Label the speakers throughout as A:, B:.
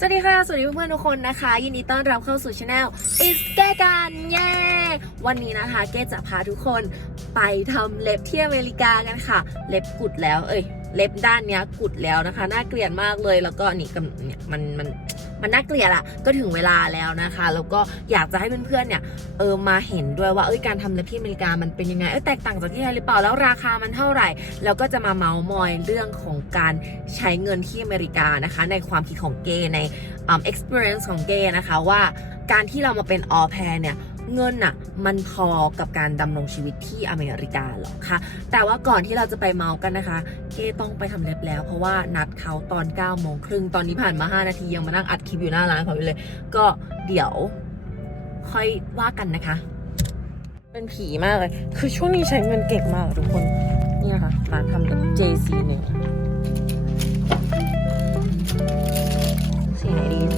A: สวัสดีค่ะ สวัสดีเพื่อนๆทุกคนนะคะ ยินดีต้อนรับเข้าสู่ช anel is แกกันแย่วันนี้นะคะเกจะพาทุกคนไปทำเล็บที่อเมริกากันค่ะ เล็บกุดแล้ว เอ้ย เล็บด้านเนี้ยกุดแล้วนะคะ น่าเกลียดมากเลยแล้วก็นี่กำเนี่ยมันมัน มันน่าเกลียดอะก็ถึงเวลาแล้วนะคะ แล้วก็อยากจะให้เพื่อนๆเนี่ยเออมาเห็นด้วยว่าเอ้ยการทำเล็บที่อเมริกามันเป็นยังไงเอ้ยแตกต่างจากที่ไทยหรือเปล่าแล้วราคามันเท่าไหร่ แล้วก็จะมาเมาส์มอยเรื่องของการใช้เงินที่อเมริกานะคะ ในความคิดของเกย์ใน um, experience ของเกย์นะคะว่าการที่เรามาเป็นออแพรเนี่ย เงินน่ะมันพอกับการดำรงชีวิตที่อเมริกาหรอคะแต่ว่าก่อนที่เราจะไปเมาส์กันนะคะ เก้ต้องไปทำเล็บแล้ว เพราะว่านัดเขาตอน9โมงครึ่งตอนนี้ผ่านมา 5 นาทียังมานั่งอัดคลิปอยู่หน้าร้านเขาอยู่เลย ก็เดี๋ยวค่อยว่ากันนะคะ เป็นผีมากเลย คือช่วงนี้ใช้เงินเก่งมากทุกคนนี่นะคะร้านทำเล็บ JC หนึ่งสีไหนดี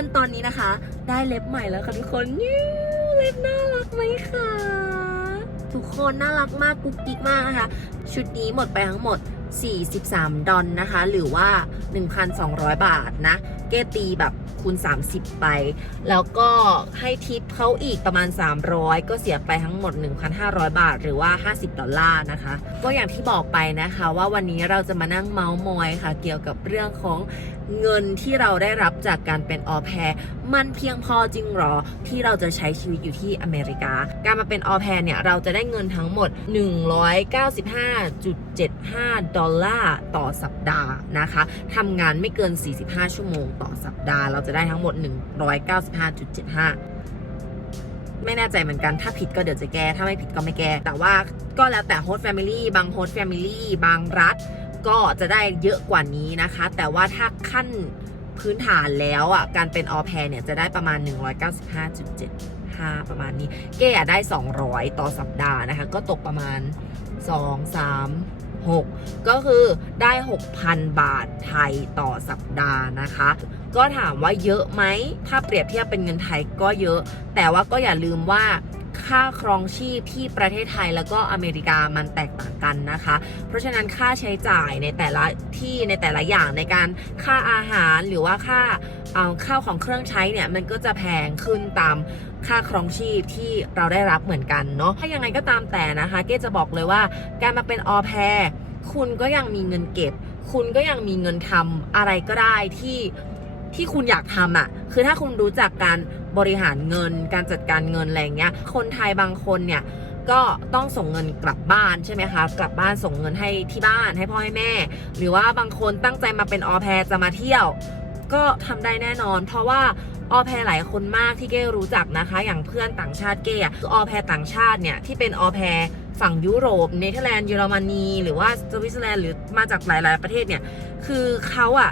A: คนตอนนี้นะคะ ได้เล็บใหม่แล้วค่ะทุกคนยิ้เล็บน่ารักไหมคะทุกคนน่ารักมากกุ๊กกิ๊กมากนะคะ ชุดนี้หมดไปทั้งหมด 43 ดอลนะคะ หรือว่า 1,200 บาทนะ เกตีแบบคูณ 30 ไป แล้วก็ให้ทิปเขาอีกประมาณ 300 ก็เสียไปทั้งหมด 1,500 บาท หรือว่า 50 ดอลลาร์นะคะ ก็อย่างที่บอกไปนะคะว่าวันนี้เราจะมานั่งเมาส์มอยค่ะ เกี่ยวกับเรื่องของเงินที่เราได้รับจากการเป็นออแพรมันเพียงพอจริงหรอที่เราจะใช้ชีวิตอยู่ที่อเมริกา การมาเป็นออแพรเนี่ย เราจะได้เงินทั้งหมด 195.75 ดอลลาร์ต่อสัปดาห์นะคะทำงานไม่เกิน 45 ชั่วโมงต่อสัปดาห์เราจะได้ทั้งหมด 195.75 ไม่แน่ใจเหมือนกันถ้าผิดก็เดี๋ยวจะแก้ ถ้าไม่ผิดก็ไม่แก้ แต่ว่าก็แล้วแต่โฮสต์แฟมิลี่บางโฮสต์แฟมิลี่บางรัฐก็จะได้เยอะกว่านี้นะคะ แต่ว่าถ้าขั้นพื้นฐานแล้วอะ การเป็นออแพรเนี่ยจะได้ประมาณ 195.75 ประมาณนี้ เก้อะได้ 200 ต่อสัปดาห์นะคะ ก็ตกประมาณ 2 3 6 ก็คือได้ 6,000 บาทไทยต่อสัปดาห์นะคะ ก็ถามว่าเยอะไหม ถ้าเปรียบเทียบเป็นเงินไทยก็เยอะ แต่ว่าก็อย่าลืมว่าค่าครองชีพที่ประเทศไทยแล้วก็อเมริกามันแตกต่างกันนะคะ เพราะฉะนั้นค่าใช้จ่ายในแต่ละที่ในแต่ละอย่างในการค่าอาหารหรือว่าค่าเอาข้าวของเครื่องใช้เนี่ยมันก็จะแพงขึ้นตามค่าครองชีพที่เราได้รับเหมือนกันเนาะถ้ายังไงก็ตามแต่นะคะ เกจะบอกเลยว่าการมาเป็นออแพรคุณก็ยังมีเงินเก็บ คุณก็ยังมีเงินทำอะไรก็ได้ที่ ที่คุณอยากทำอะ่ะ คือถ้าคุณรู้จักการบริหารเงิน การจัดการเงินอะไรอย่างเงี้ย คนไทยบางคนเนี่ยก็ต้องส่งเงินกลับบ้านใช่ไหมคะ กลับบ้านส่งเงินให้ที่บ้านให้พ่อให้แม่ หรือว่าบางคนตั้งใจมาเป็นออแพรจะมาเที่ยว ก็ทำได้แน่นอน เพราะว่าออแพรหลายคนมากที่เก้รู้จักนะคะ อย่างเพื่อนต่างชาติเก้อะคือออแพรต่างชาติเนี่ยที่เป็นออแพรฝั่งยุโรปเนเธอร์แลนด์เยอรมนีหรือว่าสวิตเซอร์แลนด์หรือมาจากหลาย ๆ ประเทศเนี่ยคือเขาอะ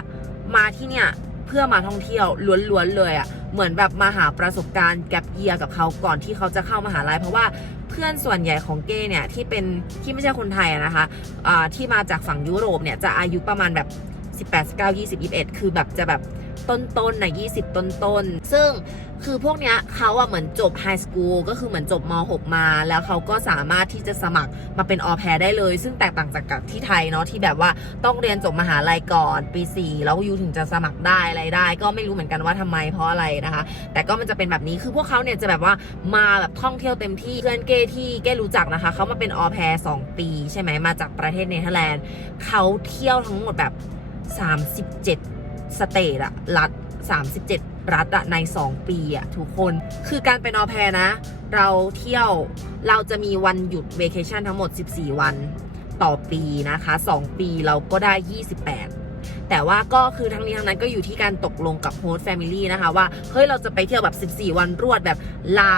A: มาที่เนี่ย เพื่อมาท่องเที่ยวล้วนๆเลยอะเหมือนแบบมาหาประสบการณ์แกลบเยียกับเขาก่อนที่เขาจะเข้ามหาลัยเพราะว่าเพื่อนส่วนใหญ่ของเก้เนี่ยที่เป็นที่ไม่ใช่คนไทยนะคะอ่าที่มาจากฝั่งยุโรปเนี่ยจะอายุประมาณแบบ18 19 20 21 คือแบบจะแบบ ต้นๆนะ20 ต้นๆซึ่งคือพวกเนี้ยเขาอะเหมือนจบไฮสคูลก็คือเหมือนจบม .6 มาแล้วเขาก็สามารถที่จะสมัครมาเป็นออแพรได้เลย ซึ่งแตกต่างจากกับที่ไทยเนาะที่แบบว่าต้องเรียนจบมหาลัยก่อนปี 4 แล้วยูถึงจะสมัครได้อะไรได้ ก็ไม่รู้เหมือนกันว่าทำไมเพราะอะไรนะคะ แต่ก็มันจะเป็นแบบนี้คือพวกเขาเนี่ยจะแบบว่ามาแบบท่องเที่ยวเต็มที่เพื่อนเก้ที่เก้รู้จักนะคะเขามาเป็นออแพร2ปี ใช่ไหมมาจากประเทศเนเธอร์แลนด์เขาเที่ยวทั้งหมดแบบ 37 สเตทอะรัฐ37 รัฐอะใน 2 ปีอะทุกคนคือการเป็นอแพรนะ เราเที่ยวเราจะมีวันหยุดเว c a ชั่นทั้งหมด 14 วันต่อปีนะคะ 2 ปีเราก็ได้ 28 แต่ว่าก็คือทั้งนี้ทั้งนั้นก็อยู่ที่การตกลงกับโฮสต์แฟมิลี่นะคะ ว่า เฮ้ย เราจะไปเที่ยวแบบ 14 วันรวดแบบลา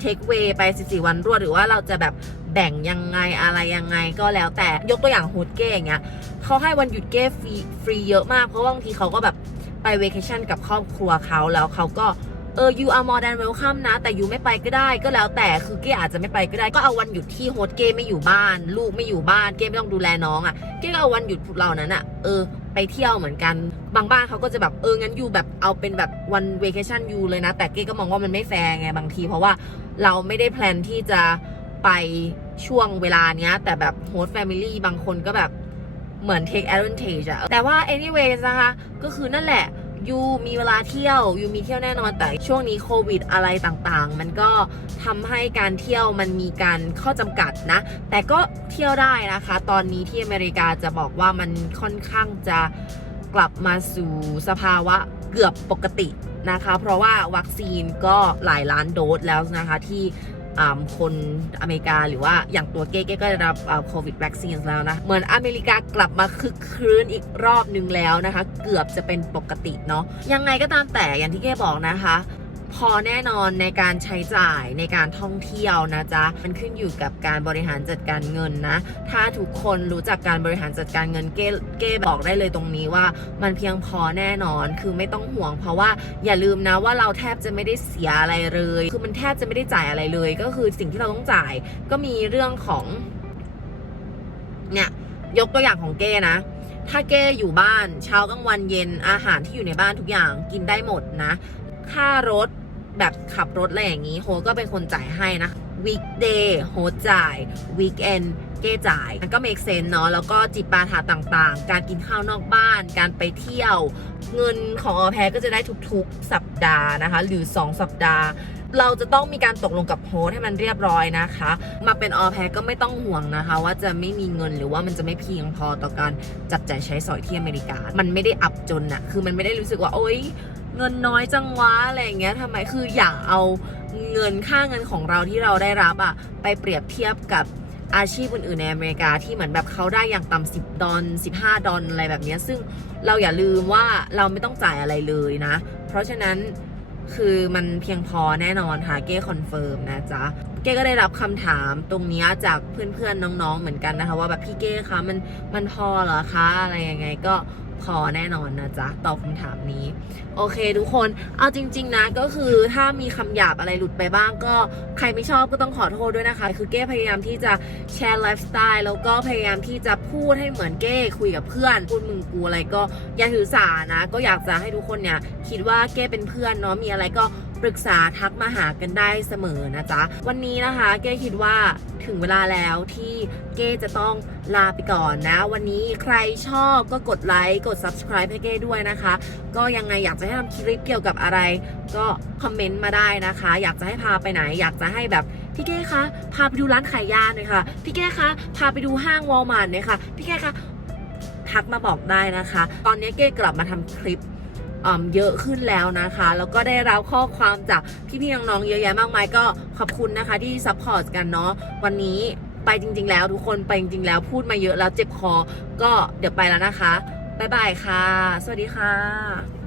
A: เทคเวย์ไป 14 วันรวดหรือว่าเราจะแบบแบ่งยังไงอะไรยังไงก็แล้วแต่ยกตัวอย่างโฮสเก้อย่างเงี้ย เขาให้วันหยุดเก้ฟรีฟรีเยอะมาก เพราะว่าบางทีเขาก็แบบไปเว c a ชั่นกับครอบครัวเขาแล้วเขาก็เออ you are more than welcome นะ แต่ you ไม่ไปก็ได้ก็แล้วแต่คือเก้อาจจะไม่ไปก็ได้ ก็เอาวันหยุดที่โฮสเก้ไม่อยู่บ้าน ลูกไม่อยู่บ้านเก้ไม่ต้องดูแลน้องอะ่ะเก้ก็เอาวันหยุดเรานั้นอะ่ะเออไปเที่ยวเหมือนกัน บางบ้านเขาก็จะแบบเอองั้นยูแบบเอาเป็นแบบวันเวกชั่นยูเลยนะ แต่เก้ก็มองว่ามันไม่แฟร์ไงบางที เพราะว่าเราไม่ได้แพลนที่จะไปช่วงเวลาเนี้ย แต่แบบโฮสต์แฟมิลี่บางคนก็แบบ เหมือน take advantage อะแต่ว่า anyways นะคะ ก็คือนั่นแหละยูมีเวลาเที่ยวยูมีเที่ยวแน่นอนแต่ช่วงนี้โควิดอะไรต่างๆ มันก็ทำให้การเที่ยวมันมีการข้อจำกัดนะ แต่ก็เที่ยวได้นะคะ ตอนนี้ที่อเมริกาจะบอกว่ามันค่อนข้างจะกลับมาสู่สภาวะเกือบปกตินะคะ เพราะว่าวัคซีนก็หลายล้านโดสแล้วนะคะที่ คนอเมริกาหรือว่าอย่างตัวเก้เก้ก็ได้รับโควิดวัคซีนแล้วนะ เหมือนอเมริกากลับมาคึกคืนอีกรอบนึงแล้วนะคะ เกือบจะเป็นปกติเนาะยังไงก็ตามแต่อย่างที่เก้บอกนะคะ พอแน่นอนในการใช้จ่ายในการท่องเที่ยวนะจ๊ะ มันขึ้นอยู่กับการบริหารจัดการเงินนะ ถ้าทุกคนรู้จักการบริหารจัดการเงินเก้เก้บอกได้เลยตรงนี้ว่ามันเพียงพอแน่นอนคือไม่ต้องห่วง เพราะว่าอย่าลืมนะว่าเราแทบจะไม่ได้เสียอะไรเลย คือมันแทบจะไม่ได้จ่ายอะไรเลย ก็คือสิ่งที่เราต้องจ่าย ก็มีเรื่องของเนี่ยยกตัวอย่างของเก้นะถ้าเก้อยู่บ้าน เช้ากลางวันเย็นอาหารที่อยู่ในบ้านทุกอย่างกินได้หมดนะ ค่ารถ แบบขับรถอะไรอย่างนี้โฮก็เป็นคนจ่ายให้นะ weekday โฮจ่าย weekend เก้จ่ายมันก็ make sense เนาะแล้วก็จิปาถาต่างๆ การกินข้าวนอกบ้าน การไปเที่ยว เงินของออแพก็จะได้ทุกๆสัปดาห์นะคะ หรือ 2 สัปดาห์ เราจะต้องมีการตกลงกับโฮสให้มันเรียบร้อยนะคะ มาเป็นออแพก็ไม่ต้องห่วงนะคะ ว่าจะไม่มีเงินหรือว่ามันจะไม่เพียงพอต่อการจับจ่ายใช้สอยที่อเมริกา มันไม่ได้อับจนอะคือมันไม่ได้รู้สึกว่าโอ๊ย เงินน้อยจังวะอะไรอย่างเงี้ยทำไมคืออย่าเอาเงินค่าเงินของเราที่เราได้รับอะไปเปรียบเทียบกับอาชีพอื่นๆในอเมริกาที่เหมือนแบบเขาได้อย่างต่ำสิบดอลสิบห้าดอลอะไรแบบเนี้ยซึ่งเราอย่าลืมว่าเราไม่ต้องจ่ายอะไรเลยนะ เพราะฉะนั้นคือมันเพียงพอแน่นอนค่ะเก้คอนเฟิร์มนะจ๊ะ เก้ก็ได้รับคำถามตรงนี้จากเพื่อนๆน้องๆเหมือนกันนะคะ ว่าแบบพี่เก้คะมันมันพอเหรอคะอะไรยังไงก็ พอแน่นอนนะจ๊ะตอบคำถามนี้ โอเคทุกคนเอาจริง ๆ นะก็คือถ้ามีคำหยาบอะไรหลุดไปบ้าง ก็ใครไม่ชอบก็ต้องขอโทษด้วยนะคะ คือเก้พยายามที่จะแชร์ไลฟ์สไตล์แล้วก็พยายามที่จะพูดให้เหมือนเก้คุยกับเพื่อนพูดมึงกูอะไรก็อย่าถือสานะ ก็อยากจะให้ทุกคนเนี่ยคิดว่าเก้เป็นเพื่อนเนาะมีอะไรก็ ปรึกษาทักมาหากันได้เสมอนะจ๊ะ วันนี้นะคะเก้คิดว่าถึงเวลาแล้วที่เก้จะต้องลาไปก่อนนะ วันนี้ใครชอบก็กดไลค์กด subscribe ให้เก้ด้วยนะคะ ก็ยังไงอยากจะให้ทำคลิปเกี่ยวกับอะไร ก็คอมเมนต์มาได้นะคะ อยากจะให้พาไปไหน อยากจะให้แบบพี่เก้คะพาไปดูร้านขายยาหน่อยค่ะพี่เก้คะพาไปดูห้างวอลมาร์ทหน่อยค่ะพี่เก้คะทักมาบอกได้นะคะ ตอนนี้เก้กลับมาทำคลิป เยอะขึ้นแล้วนะคะ แล้วก็ได้รับข้อความจากพี่ๆน้องๆเยอะแยะมากมายก็ขอบคุณนะคะที่ซัพพอร์ตกันเนาะวันนี้ไปจริง ๆ แล้วทุกคนไปจริง ๆ แล้วพูดมาเยอะแล้วเจ็บคอ ก็เดี๋ยวไปแล้วนะคะบ๊ายบายค่ะ สวัสดีค่ะ